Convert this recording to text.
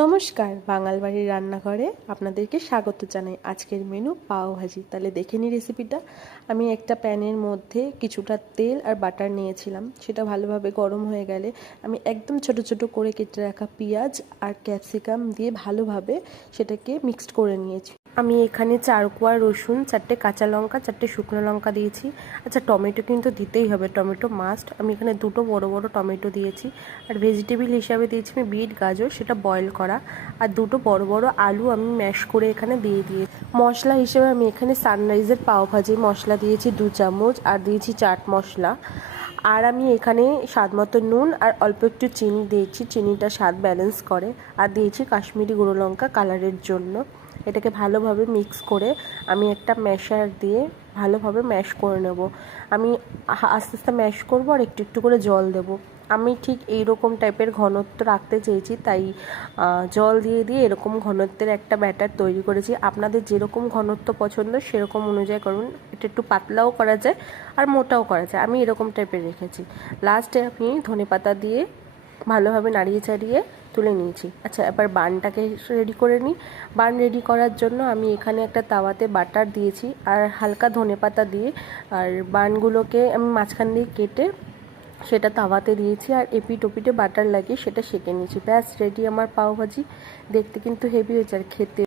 নমস্কার, বাঙাল বাড়ির রান্নাঘরে আপনাদেরকে স্বাগত জানাই। আজকের মেনু পাও ভাজি। তাহলে দেখে নিই রেসিপিটা। আমি একটা প্যানের মধ্যে কিছুটা তেল আর বাটার নিয়েছিলাম। সেটা ভালোভাবে গরম হয়ে গেলে আমি একদম ছোট ছোট করে কেটে রাখা পেঁয়াজ আর ক্যাপসিকাম দিয়ে ভালোভাবে সেটাকে মিক্সড করে নিয়েছি। আমি এখানে 4 কোয়া রসুন, 4টে কাঁচা লঙ্কা, 4টে শুকনো লঙ্কা দিয়েছি। আচ্ছা, টমেটো কিন্তু দিতেই হবে, টমেটো মাস্ট। আমি এখানে 2টো বড় বড় টমেটো দিয়েছি। আর ভেজিটেবল হিসাবে দিয়েছি আমি বিট, গাজর, সেটা বয়েল করা। আর 2টো বড় বড় আলু আমি ম্যাশ করে এখানে দিয়ে দিয়েছি। মশলা হিসেবে আমি এখানে সানরাইজের পাও ভাজি মশলা দিয়েছি 2 চামচ, আর দিয়েছি চাট মশলা। আর আমি এখানে স্বাদ মতো নুন আর অল্প একটু চিনি দিয়েছি, চিনিটা স্বাদ ব্যালেন্স করে। আর দিয়েছি কাশ্মীরি গুঁড়ো লঙ্কা কালারের জন্য। এটাকে ভালোভাবে মিক্স করে আমি একটা ম্যাশার দিয়ে ভালোভাবে ম্যাশ করে নেব। আমি আস্তে আস্তে ম্যাশ করব আর একটু একটু করে জল দেব। আমি ঠিক এইরকম টাইপের ঘনত্ব রাখতে চেয়েছি, তাই জল দিয়ে দিয়ে এরকম ঘনত্বের একটা ব্যাটার তৈরি করেছি। আপনাদের যেরকম ঘনত্ব পছন্দ সেরকম অনুযায়ী করুন। এটা একটু পাতলাও করা যায় আর মোটাও করা যায়। আমি এরকম টাইপের রেখেছি। লাস্টে আমি ধনেপাতা দিয়ে ভালোভাবে নাড়িয়ে চাড়িয়ে তুলে নিয়েছি। আচ্ছা, এবার বানটাকে রেডি করে নিই। বান রেডি করার জন্য আমি এখানে একটা তাওয়াতে বাটার দিয়েছি আর হালকা ধনেপাতা দিয়ে আর বানগুলোকে আমি মাঝখান দিয়ে কেটে সেটা তাওয়াতে দিয়েছি আর এপিট ওপিটে বাটার লাগিয়ে সেটা সেঁকে নিয়েছি। ব্যাস রেডি আমার পাও ভাজি। দেখতে কিন্তু হেভি হয়েছে আর খেতে